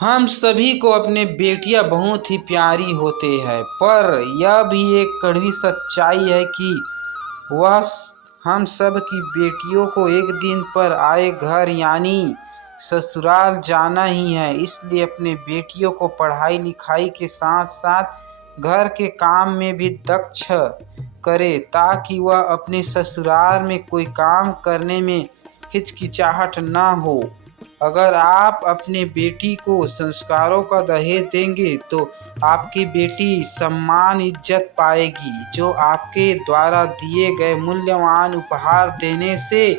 हम सभी को अपने बेटियां बहुत ही प्यारी होते हैं, पर यह भी एक कड़वी सच्चाई है कि वह हम सब की बेटियों को एक दिन पर आए घर यानी ससुराल जाना ही है। इसलिए अपने बेटियों को पढ़ाई लिखाई के साथ साथ घर के काम में भी दक्ष करे, ताकि वह अपने ससुराल में कोई काम करने में हिचकिचाहट न हो। अगर आप अपनी बेटी को संस्कारों का दहेज देंगे तो आपकी बेटी सम्मान इज्जत पाएगी, जो आपके द्वारा दिए गए मूल्यवान उपहार देने से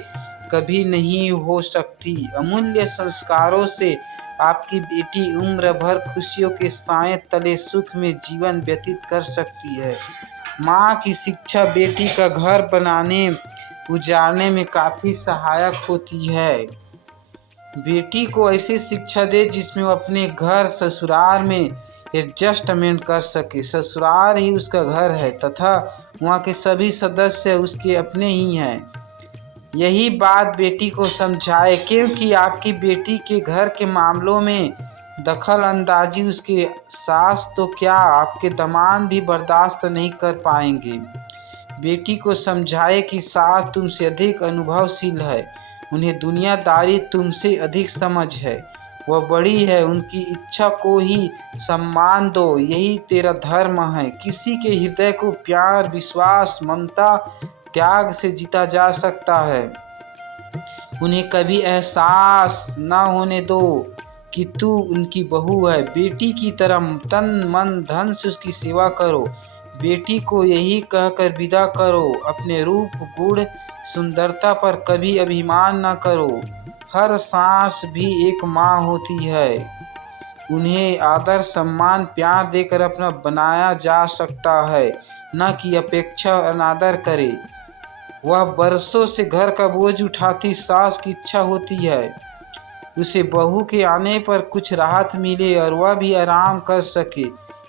कभी नहीं हो सकती। अमूल्य संस्कारों से आपकी बेटी उम्र भर खुशियों के साए तले सुख में जीवन व्यतीत कर सकती है। माँ की शिक्षा बेटी का घर बनाने उजारने में काफ़ी सहायक होती है। बेटी को ऐसी शिक्षा दे जिसमें वो अपने घर ससुराल में एडजस्टमेंट कर सके। ससुराल ही उसका घर है तथा वहाँ के सभी सदस्य उसके अपने ही हैं। यही बात बेटी को समझाए, क्योंकि आपकी बेटी के घर के मामलों में दखल अंदाजी उसके सास तो क्या आपके दामाद भी बर्दाश्त नहीं कर पाएंगे। बेटी को समझाए कि सास तुमसे अधिक अनुभवशील है, उन्हें दुनियादारी तुमसे अधिक समझ है, वह बड़ी है, उनकी इच्छा को ही सम्मान दो, यही तेरा धर्म है। किसी के हृदय को प्यार, विश्वास, ममता, त्याग से जीता जा सकता है। उन्हें कभी एहसास न होने दो कि तू उनकी बहू है। बेटी की तरह तन मन धन से उसकी सेवा करो। बेटी को यही कहकर विदा करो, अपने रूप गुण सुंदरता पर कभी अभिमान न करो। हर सांस भी एक माँ होती है, उन्हें आदर सम्मान प्यार देकर अपना बनाया जा सकता है, न कि अपेक्षा अनादर करे। वह बरसों से घर का बोझ उठाती सास की इच्छा होती है उसे बहू के आने पर कुछ राहत मिले और वह भी आराम कर सके।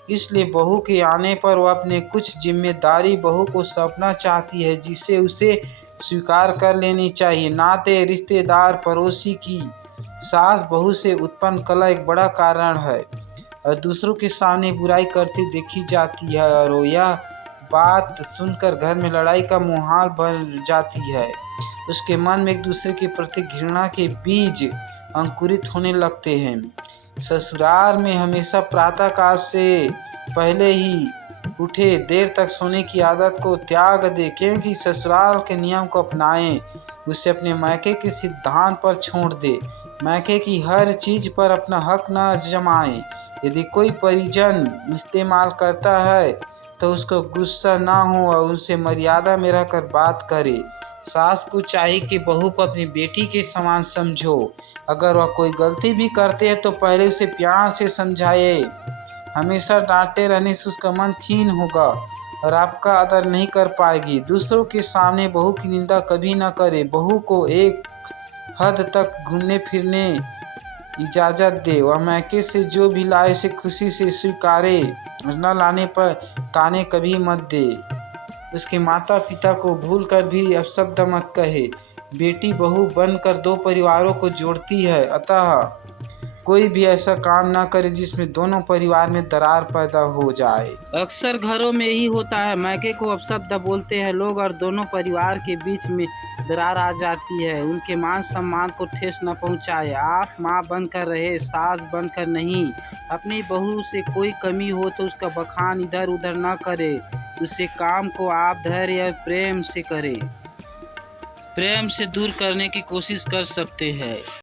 इसलिए बहू के आने पर वह अपने कुछ जिम्मेदारी बहू को सौंपना चाहती है, जिसे उसे स्वीकार कर लेनी चाहिए। नाते, रिश्तेदार, पड़ोसी की सास बहू से उत्पन्न कलह एक बड़ा कारण है और दूसरों के सामने बुराई करती देखी जाती है, और यह बात सुनकर घर में लड़ाई का माहौल बन जाती है। उसके मन में एक दूसरे के प्रति घृणा के बीज अंकुरित होने लगते हैं। ससुराल में हमेशा प्रातःकाल से पहले ही उठे, देर तक सोने की आदत को त्याग दे, क्योंकि ससुराल के नियम को अपनाएं। उसे अपने मायके के सिद्धांत पर छोड़ दे, मायके की हर चीज पर अपना हक न जमाएं। यदि कोई परिजन इस्तेमाल करता है तो उसको गुस्सा ना हो और उसे मर्यादा में रहकर बात करे। सास को चाहिए कि बहू को अपनी बेटी के समान समझो। अगर वह कोई गलती भी करते हैं तो पहले उसे प्यार से समझाए। हमेशा डांटे रहने से उसका मन खीन होगा और आपका आदर नहीं कर पाएगी। दूसरों के सामने बहू की निंदा कभी न करे। बहू को एक हद तक घूमने फिरने इजाज़त दे। वह मायके से जो भी लाए उसे खुशी से स्वीकारे, न लाने पर ताने कभी मत दे। उसके माता पिता को भूल कर भी अपशब्द मत कहे। बेटी बहू बनकर दो परिवारों को जोड़ती है, अतः कोई भी ऐसा काम ना करे जिसमें दोनों परिवार में दरार पैदा हो जाए। अक्सर घरों में यही होता है, मायके को अपशब्द बोलते हैं लोग और दोनों परिवार के बीच में दरार आ जाती है। उनके मान सम्मान को ठेस न पहुंचाए। आप माँ बनकर रहे, सास बनकर नहीं। अपनी बहू से कोई कमी हो तो उसका बखान इधर उधर न करे। उसे काम को आप धैर्य और प्रेम से करें। प्रेम से दूर करने की कोशिश कर सकते हैं।